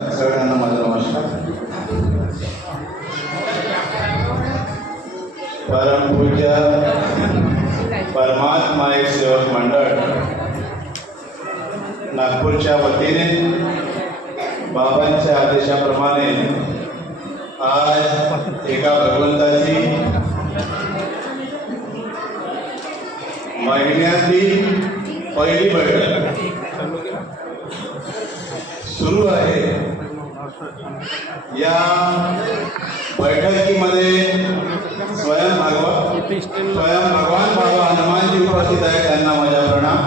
सगळ्यांना माझा नमस्कार. परमपूज्य परमात्मा एक सेवक मंडळ नागपूरच्या वतीने बाबांच्या आदेशाप्रमाणे आज एका भगवंताची महिन्यातली पहिली बैठक सुरू आहे. या बैठकीमध्ये स्वयं भगवान स्वयं भगवान बाबा हनुमानजी उपस्थित आहेत त्यांना माझा प्रणाम.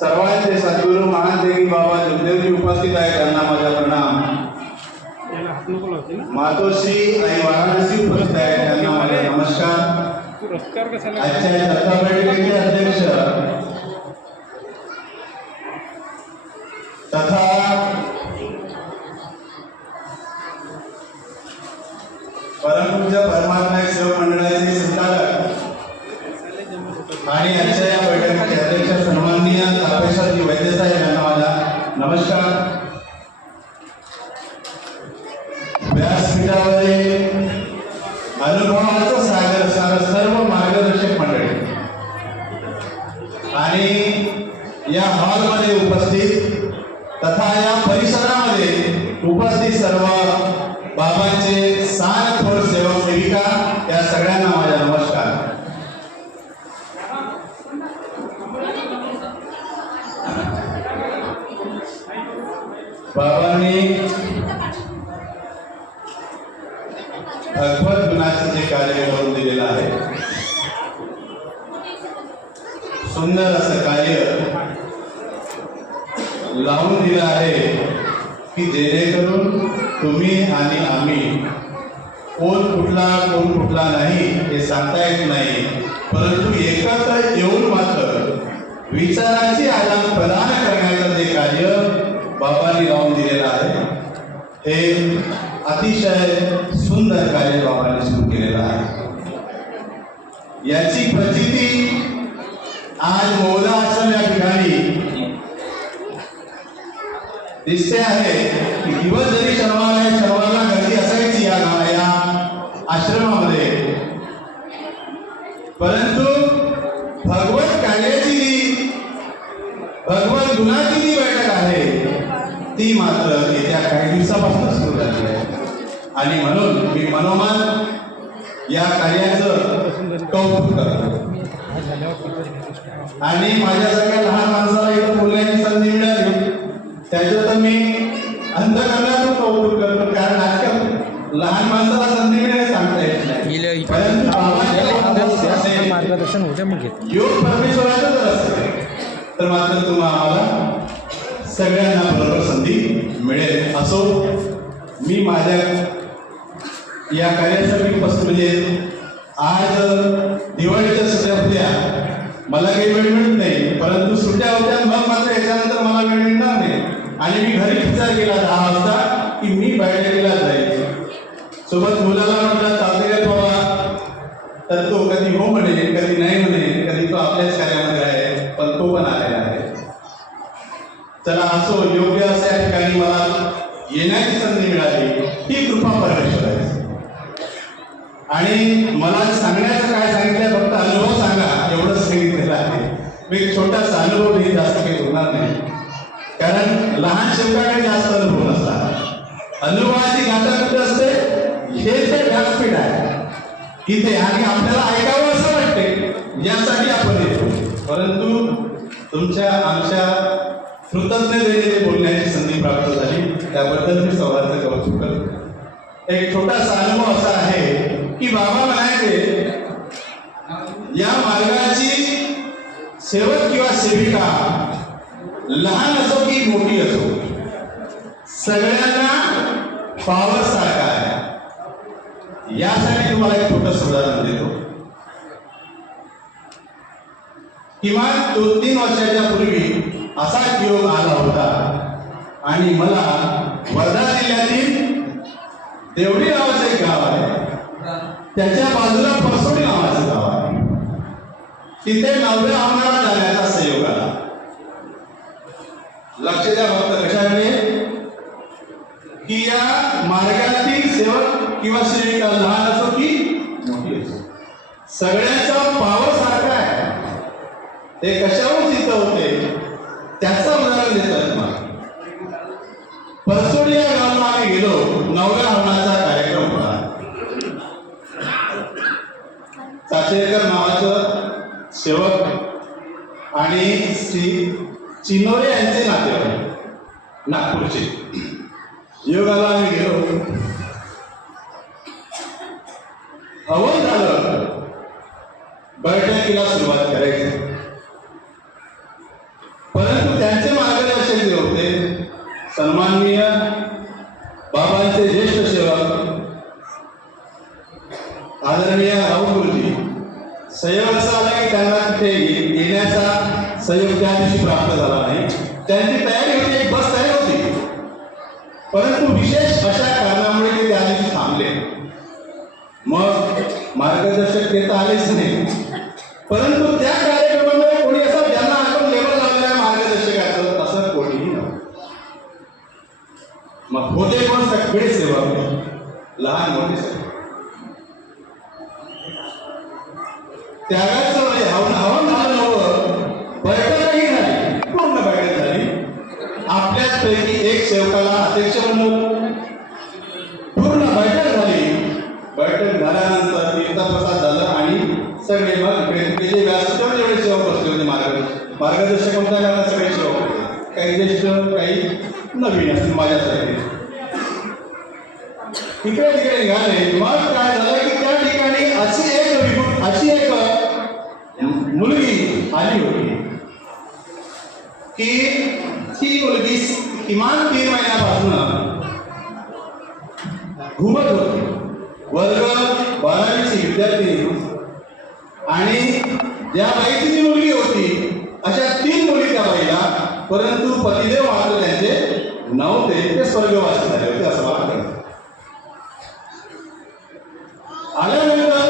सर्वांचे सद्गुरू महादेवी बाबा जुगदेवजी उपस्थित आहेत त्यांना माझा प्रणाम. मातोश्री आणि वाराणसी उपस्थित आहेत त्यांना माझा नमस्कार. आजच्या या दत्ता बैठकीचे अध्यक्ष परमपूज्य परमात्मा एक सेवा मंडळाचे संचालक. आणि यांच्या या बैठकीचे बाबांनी भगवत गुणाचं जे कार्य करून दिलेलं आहे सुंदर असं कार्य लावून दिलं आहे की जेणेकरून तुम्ही आणि आम्ही कोण कुठला कोण कुठला नाही हे सांगता येत नाही. परंतु एकत्र येऊन मात्र विचाराची आदान प्रदान करण्याचं जे कार्य बाबांनी लावून दिलेलं आहे. हे अतिशय सुंदर कार्य बाबांनी सुरू केलेलं आहे. याची प्रचिती आज मौला आश्रम या ठिकाणी दिसते आहे. की दिवस जरी शनिवार आहे गर्दी असायची या गावा या आश्रमामध्ये. परंतु आणि म्हणून मी मनोमन या कार्याचं कौतुक करतो आणि माझ्यासारख्या लहान माणसाला इथं बोलण्याची संधी मिळाली. त्याचं तर मी अंधकरणातून कौतुक करतो कारण आजकाल लहान माणसाला संधी मिळणे सांगता येत नाही. परंतु मार्गदर्शन होते मग योग परमेश्वराचं जर असेल तर मात्र तुम्हाला आम्हाला सगळ्यांना बरोबर संधी मिळेल. असो मी माझ्या या कार्यासाठी उपस्थित म्हणजे आज दिवाळीच्या सुट्ट्या होत्या. मला काही वेळ मिळत नाही. परंतु सुट्ट्या होत्या मग मात्र याच्यानंतर मला वेळ मिळणार नाही. आणि मी घरी विचार केला दहा वाजता की मी बैठकीला जाईल सोबत मुलाला म्हटलं चालते बाबा. तर तो कधी हो म्हणे कधी नाही म्हणे कधी तो आपल्याच कार्यामध्ये आहे पण तो पण आलेला आहे. चला असो योग्य अशा ठिकाणी मला येण्याची संधी मिळाली. ही कृपा परमेश्वराची मला सांगण्याचं काय सांगितलं फक्त अनुभव सांगा. एवढंच सांगितलेलं आहे. मी एक छोटासा अनुभव हे जास्त काही बोलणार नाही. कारण लहान शब्दाकडे जास्त अनुभव नसतात. अनुभवाची गाथा कुठे असते? हे ते व्यासपीठ आहे. इथे आणि आपल्याला ऐकावं असं वाटते. यासाठी आपण येतो. परंतु तुमच्या आमच्या कृतज्ञतेने बोलण्याची संधी प्राप्त झाली. त्याबद्दल मी सर्वांचं कौतुक करतो. एक छोटासा अनुभव असा आहे. की बाबा म्हणायचे या मार्गाची सेवक किंवा सेविका लहान असो की मोठी असो सगळ्यांना पावर सारखा आहे. यासाठी तुम्हाला एक छोटं उदाहरण देतो. किमान दोन तीन वर्षाच्या पूर्वी असा योग आला होता आणि मला वर्धा जिल्ह्यातील देवडी नावाचं एक गाव आहे. त्याच्या बाजूला परसोडी नावाचं गाव आहे तिथे नवऱ्या आमदारा जाण्याचा संयोग आला लक्ष द्या फक्त कशाकडे मार्गातील सेवक किंवा सेविका लहान असो की मोठी असो. सगळ्यांचा पावर सारखा आहे. ते कशावर सिद्ध होते त्याचं उदाहरण देतात मला परसोडी या गावाला आम्ही गेलो. नवऱ्या हवनाचा कार्यक्रम होता चाचेकर नावाचं सेवक आणि श्री चिनोरे यांचे नातेवाईक नागपूरचे. योगाला आम्ही गेलो हवन झालं बैठकीला सुरुवात करायची. परंतु त्यांचे मार्गदर्शक जे होते सन्माननीय बाबांचे जे सेवक आदरणीय राहुल गुरुजी संयोग असा आला की त्यांना तिथे ये- संयम त्या दिवशी प्राप्त झाला नाही. त्यांची तयारी होती एक बस तयार होती. परंतु विशेष अशा कारणामुळे ते त्या दिवशी थांबले. मग मार्गदर्शक ते तर आलेच नाही. परंतु त्या कार्यक्रमामध्ये कोणी असं ज्यांना आपण लेवल लावलेलं आहे मार्गदर्शकाचं तसं कोणीही नव्हतं मग होते पण सगळे सेवक? लहान मोठे सेवक. त्यावेळेस हवन हवन झालं नव्हतं बैठकही झाली पूर्ण बैठक झाली आपल्यापैकी एक सेवकाला अध्यक्ष बनवलं पूर्ण बैठक झाली. बैठक झाल्यानंतर तीर्थप्रसाद झालं आणि सगळे मग जे व्यासपीठावर जेवढे सेवक बसले होते मार्गदर्शक मार्गदर्शक म्हणता सगळे सेवक होते. काही ज्येष्ठ काही नवीन असतील माझ्यासाठी इकडे तिकडे निघाले. मग काय झालं की त्या ठिकाणी अशी एक विभू- अशी एक मुलगी आली होती. की ती मुलगी किमान तीन महिन्यापासून घुमत होते. वर्ग बारावीची विद्यार्थी आणि ज्या बाईची जी मुलगी होती अशा तीन मुली त्या बाईला परंतु पतिदेव मात्र त्यांचे नव्हते ते स्वर्गवासी झाले होते असं मला कळत. आल्यानंतर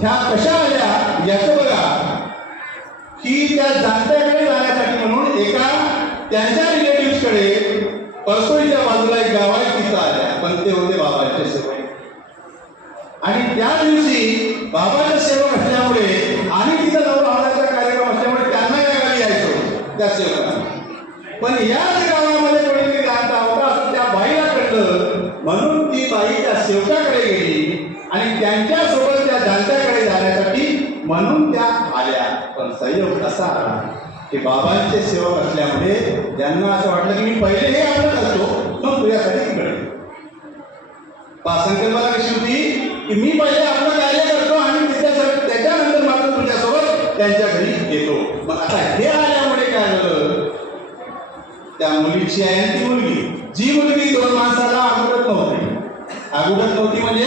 ह्या कशा आल्या याचं बघा की त्या जाणत्याकडे त्यांच्या रिलेटिव्हकडे परसोईच्या बाजूला एक गाव आहे तिथं आल्या. पण ते होते बाबाचे सेवक. आणि त्या दिवशी बाबाचे सेवक असल्यामुळे आणि तिथं नवभावनाचा कार्यक्रम असल्यामुळे त्यांना या गावी यायचो त्या सेवकांना. पण याच गावामध्ये कोणीतरी जाणता होता असं त्या बाईला कळलं म्हणून ती बाई त्या सेवकाकडे गेली आणि त्यांच्यासोबत त्या जाणत्याकडे जाण्यासाठी म्हणून त्या आल्या. पण संयोग असा आला की बाबांचे सेवक असल्यामुळे त्यांना असं वाटलं की मी पहिले हे आपलं करतो मग तुझ्यासाठी तिकडे संकल्पना कशी होती की मी पहिले आपलं कार्य करतो आणि त्याच्यासाठी त्याच्यानंतर मात्र तुझ्यासोबत त्यांच्या घरी येतो. मग आता हे आल्यामुळे काय झालं? त्या मुलीची आहे आणि ती मुलगी. जी मुलगी दोन माणसाला अगोदत नव्हती. अगोदत नव्हती म्हणजे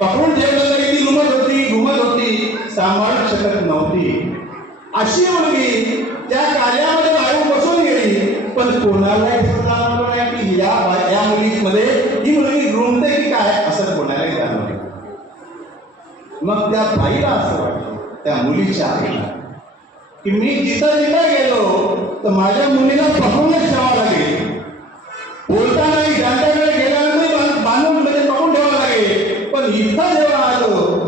पकडून ठेवलं तरी ती घुमत होती घुमत होती सांभाळू शकत नव्हती. अशी त्या बाईला असं वाटलं त्या मुलीच्या आईला. की मी जिथं जिथं गेलो तर माझ्या मुलीला पकडूनच ठेवावं लागेल. बोलताना ज्यांच्याकडे गेल्यानंतर बांधून म्हणजे पकडून ठेवावं लागेल. पण इथं जेव्हा आलो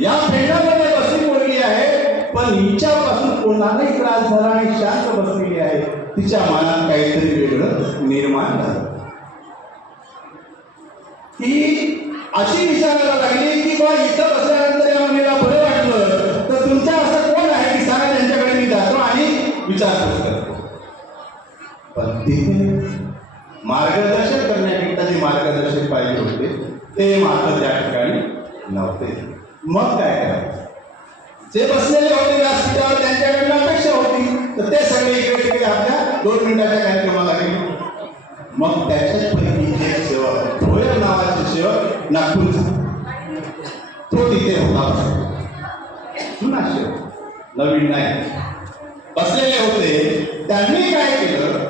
या फेड्यामध्ये बसली मुलगी आहे पण हिच्यापासून कोणालाही त्रास झाला आणि शांत बसलेली आहे. तिच्या मनात काहीतरी वेगळं निर्माण झालं. ती अशी विचारायला लागली की बा इथं कसं या बरं वाटलं तर तुमच्या असं कोण आहे की सारा त्यांच्याकडे मी जातो आणि विचारपूस करतो? पण तिथे मार्गदर्शन करण्याकरिता जे मार्गदर्शक पाहिजे होते ते मात्र त्या ठिकाणी नव्हते. मग काय करायचं? जे बसलेले होते व्यासपीठावर त्यांच्याकडनं अपेक्षा होती तर ते सगळे इकडे तिकडे आपल्या दोन मिनिटाच्या कार्यक्रमाला गेले. मग त्याच्यापैकी एक सेवक भोयर नावाचे सेवक नागपूरचा. तो तिथे होता. जुना नवीन नाही बसलेले होते. त्यांनी काय केलं?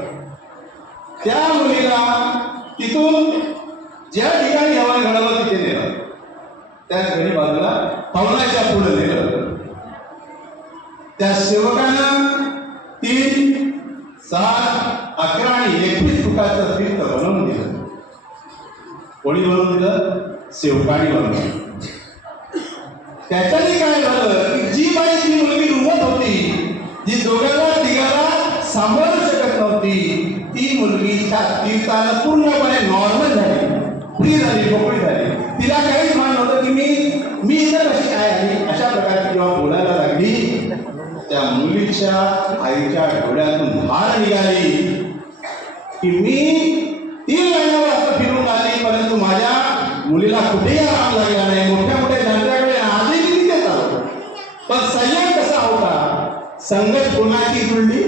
त्या मुलीला तिथून ज्या ठिकाणी हवन घडवलं तिथे नेलं त्या घरी बाजूला पवनाच्या पुढे नेलं. त्या सेवकानं तीन सात अकरा आणि एकवीस फुटाचं तीर्थ बनवून दिलं. कोणी बनवून दिलं? सेवकाने बनवून दिलं. त्याच्याने काय झालं की जी बाई ती मुलगी रुवत होती जी दोघांना तिघाला सांभाळू शकत नव्हती ती मुलगी त्या पूर्णपणे नॉर्मल झाली. फ्री झाली मोकळी झाली. तिला काहीच मान नव्हतं की मी मी इतर कशी काय आहे? अशा प्रकारची जेव्हा बोलायला लागली त्या मुलीच्या आईच्या डोळ्यातून हार निघाली की मी तीन महिन्यावर असं फिरून आली परंतु माझ्या मुलीला कुठेही आराम लागला नाही. मोठ्या मोठ्या जनतेकडे आजही मी तिथेच आलो पण संयम कसा होता? संगत कोणाची जुळली?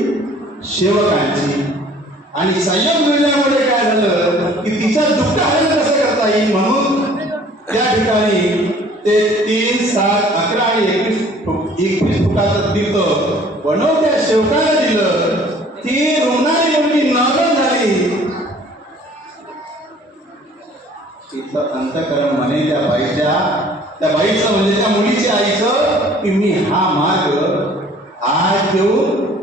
सेवकांची. आणि संयम जुळल्यामुळे काय झालं? की तिचं दुःख हरण कसं करता येईल म्हणून त्या ठिकाणी ते तीन सात अकरा आणि एकवीस एकवीस फुटाचं तीर्थ बनवून त्या सेवकाला दिलं. ती रुग्णाने एवढी नॉर्मल झाली. तिथं अंतकरण म्हणे त्या बाईच्या त्या बाईचं म्हणजे त्या मुलीच्या आईचं की मी हा मार्ग आज घेऊ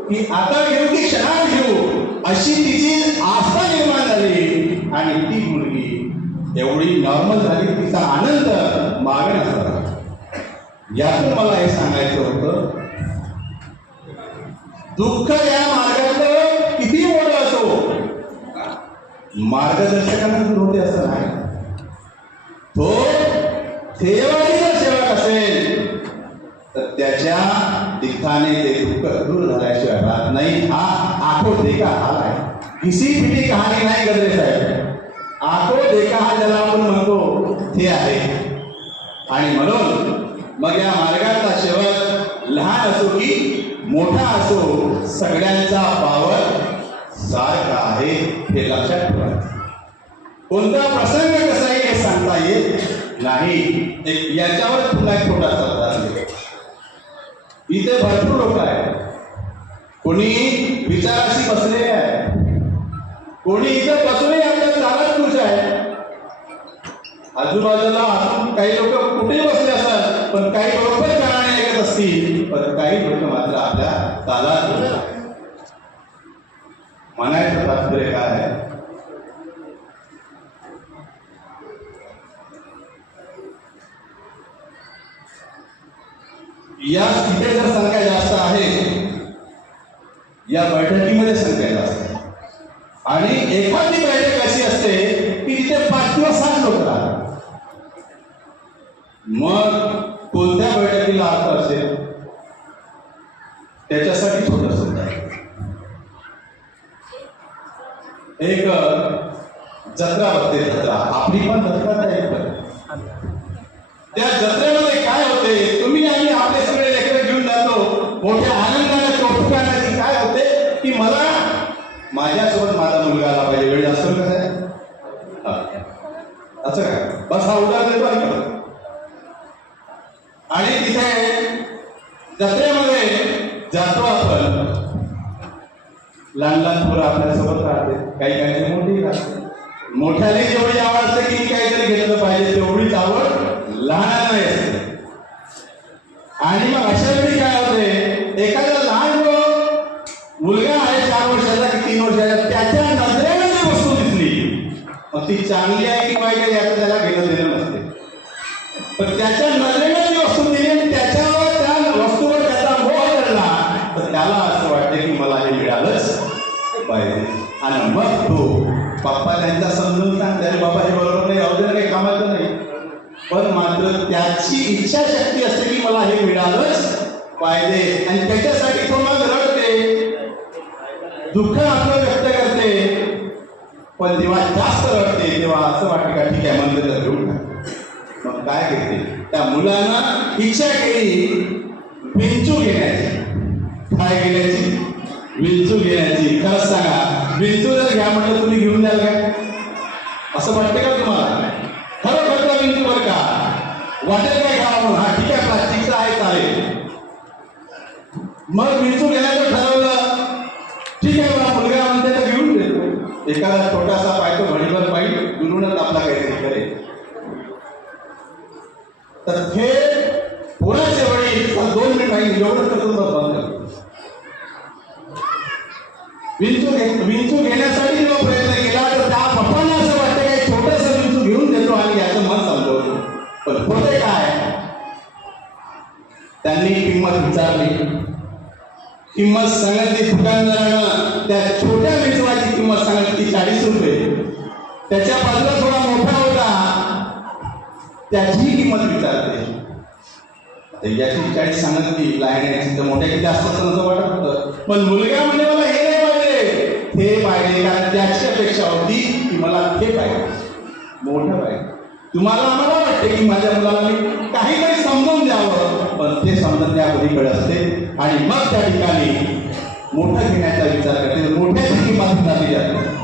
की आता घेऊ की क्षणात घेऊ अशी तिची आस्था निर्माण झाली. आणि ती मुलगी एवढी नॉर्मल झाली तिचा आनंद मागे नसला यातून मला हे सांगायचं होतं दुःख या मार्गातलं किती मोठं असो. मार्गदर्शकांना होते असं नाही तो देवाचा सेवक असेल तर त्याच्या दिखाने ते दुःख दूर झाल्याशिवाय राहत नाही हा आखो देखा हाल आहे किसी पिटी कहाणी नाही गजरे साहेब। आखो देखा हा ज्याला आपण म्हणतो ते आहे आणि म्हणून मग या मार्गाचा शेवट लहान असो की मोठा असो सगळ्यांचा पावर सारखा आहे हे लक्षात ठेवायचं कोणता प्रसंग कसा आहे हे सांगता येत नाही. एक याच्यावर पुन्हा एक छोटासा इथे भरपूर लोक आहेत. कोणी विचाराशी बसलेले आहे कोणी इथे बसूनही आपल्या आजूबाजूला काही लोक कुठेही बसले असतात, पण काही बरोबर ऐकत असतील, पण काही लोक मात्र आपल्या तात्पर्य काय या जर संख्या जास्त आहे या बैठकीमध्ये सांगायला असते. आणि एखादी बैठक अशी असते की तिथे पाच किंवा सात लोक राहतात. मग कोणत्या बैठकीला अर्थ असेल? त्याच्यासाठी छोटस एक जत्रा बघते जत्रा. आपली पण जत्रा त्या जत्रेमध्ये काय होते तुम्ही आणि आपले सगळे लेकर घेऊन जातो मोठ्या आनंदाने कौतुकाने की काय होते की मला माझ्यासोबत माझा मुलगा आला पाहिजे. वेळ जास्त कसं आहे हा. असं काय? बस हा उदाहरण देतो आणि तिथे जत्रेमध्ये जातो आपण. लहान लहान पोरं आपल्या चांगली आहे की वाईट आहे याचं त्याला घेणं देणं नसते. पण त्याच्या नजरेनं जी वस्तू दिली आणि त्याच्यावर त्या वस्तूवर त्याचा मोह करला तर त्याला असं वाटतं की मला हे मिळालंच. पाहिजे आणि मग तो पप्पा त्यांचा समजून सांगते बाबा हे बरोबर नाही राहू दे काही कामाचं नाही. पण मात्र त्याची इच्छाशक्ती असते की मला हे मिळालंच पाहिजे. आणि त्याच्यासाठी तो मग रडते. दुःख आपलं व्यक्त पण जेव्हा जास्त रडते तेव्हा असं वाटतं का ठीक आहे मंदिर घेऊन मग काय करते? त्या मुलांना इच्छा केली विंचू घेण्याची. काय घेण्याची? विंचू घेण्याची. खरंच सांगा विंचू जर घ्या म्हटलं तुम्ही घेऊन द्याल काय असं वाटते का तुम्हाला? खरं खरं विंचू बरं का? वाटेल काय घ्यावं म्हणून हा ठीक आहे प्लास्टिकचा आहे चालेल. मग विंचू घ्यायला एखादा छोटासा पाहतो म्हणीवर पायी दुरूनच आपला काहीतरी करेल. तर हे पुराचे वडील दोन मिनिट आहे एवढंच कुटुंब बंद. विंचू घे विंचू घेण्यासाठी जो प्रयत्न केला तर त्या पप्पांना असं वाटतं काही छोटस विंचू घेऊन देतो आणि याचं मन समजवतो पण होते काय? त्यांनी किंमत विचारली. किंमत सांगायची दुकानदाराला त्या छोट्या वेचवाची किंमत सांगायची चाळीस रुपये. त्याच्या बाजूला थोडा मोठा होता. त्याची किंमत विचारते. याची चाळीस सांगितली लहाण्याची तर मोठ्या किती असतात असं वाटत होतं. पण मुलगा म्हणजे मला हे नाही पाहिजे. हे पाहिजे कारण त्याची अपेक्षा होती की मला ते पाहिजे. मोठं पाहिजे. तुम्हाला मला वाटते की माझ्या मुलाला मी काही काही समजून द्यावं. ते समजून त्या पलीकडे असते. आणि मग त्या ठिकाणी मोठं घेण्याचा विचार करते. मोठ्याची किंमत झाली जाते.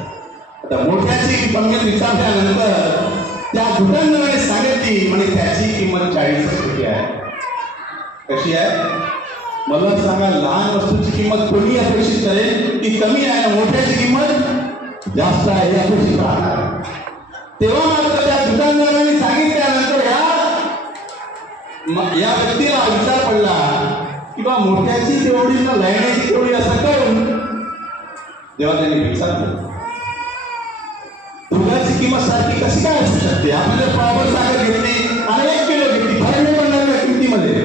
आता मोठ्याची किंमत विचारल्यानंतर त्या दुकानदाराने सांगितली म्हणजे त्याची किंमत चाळीस रुपये आहे. कशी आहे? मला सांगा लहान वस्तूची किंमत कोणी अपेक्षित करेल? की कमी आहे ना मोठ्याची किंमत? जास्त आहे अपेक्षित राहणार. तेव्हा मात्र त्या दुकानदाराने सांगितल्यानंतर या या व्यक्तीला विचार पडला की बा मोठ्याची तेवढी ना लहाण्याची तेवढी असं करून तेव्हा त्यांनी विचारलं दुधाची किंमत सारखी कशी काय असू शकते? आपण जर प्रॉपर साखर घेतली आणि एक किलो घेतली. फरक नाही पडणार त्या किमतीमध्ये.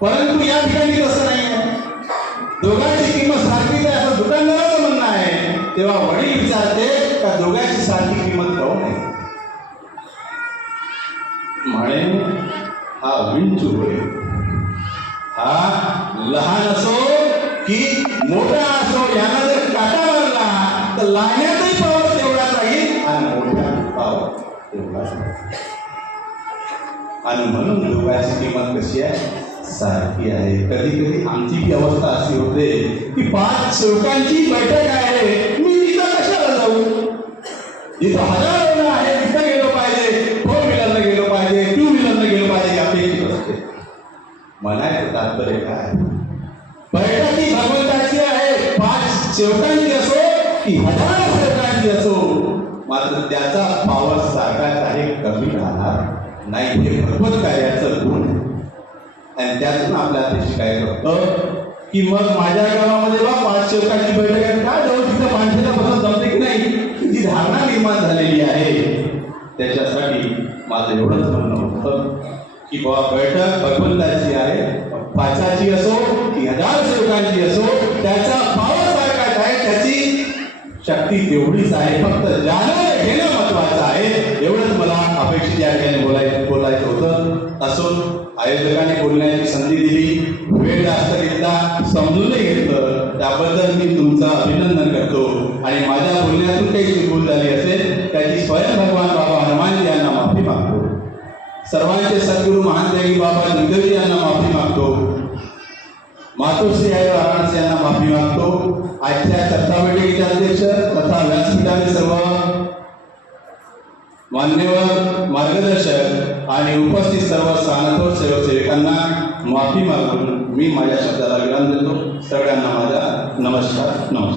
परंतु या ठिकाणी तसं नाही. दोघांची किंमत सारखीच आहे असं दुकानदाराचं म्हणणं आहे. तेव्हा वडील विचारते का दोघांची लहान असो की मोठा असो याला जर काटा मारला तर लहान्यातही पावर तेवढाच राहील आणि मोठ्या पावर तेवढाच आणि म्हणून दोघांची किंमत कशी आहे? सारखी आहे. कधी कधी आमची बी अवस्था अशी होते की पाच सेवकांची बैठक आहे मी तिथं कशाला जाऊ? इथं हजार आहे तिथं गेलो पाहिजे फोर व्हीलरनं गेलो पाहिजे टू व्हीलरनं गेलो पाहिजे ही अपेक्षित असते म्हणायचं तात्पर्य काय? बैठक भगवंताची आहे. पाच शेवटांची असो की हजार शेवटांची असो. मात्र त्याचा पावर सारखाच आहे कमी राहणार नाही. हे भगवत कार्याचं गुण आणि त्यातून आपल्या ते शिकायला करतं की मग माझ्या गावामध्ये बा पाच सेवकांची बैठक आहे. काय जाऊ तिथं माणसाला बसून जमते की नाही? जी धारणा निर्माण झालेली आहे. त्याच्यासाठी माझं एवढंच म्हणणं होतं की बाबा बैठक भगवंताची आहे. पाचाची असो की हजार सेवकांची असो त्याचा पावर काय आहे त्याची शक्ती तेवढीच आहे. फक्त जाणं घेणं महत्वाचं आहे. एवढंच मला अपेक्षित या ठिकाणी बोलायचं बोलायचं होतं. असून आयोजकाने बोलण्याची संधी दिली. वेळ जास्त घेतला समजूनही घेतलं. त्याबद्दल मी तुमचं अभिनंदन करतो. आणि माझ्या बोलण्यातून काही चुकून झाली असेल त्याची स्वयं भगवान बाबा हनुमानजी यांना माफी मागतो. सर्वांचे सद्गुरू महान बाबा निगरी यांना माफी मागतो. मातोश्री आई वाराणसी यांना माफी मागतो. आजच्या चर्चा बैठकीचे अध्यक्ष तथा व्यासपीठाचे सर्व मान्यवर मार्गदर्शक आणि उपस्थित सर्व स्थानथोर सेवक सेविकांना माफी मागून मी माझ्या शब्दाला विराम देतो. सगळ्यांना माझा नमस्कार नमस्कार.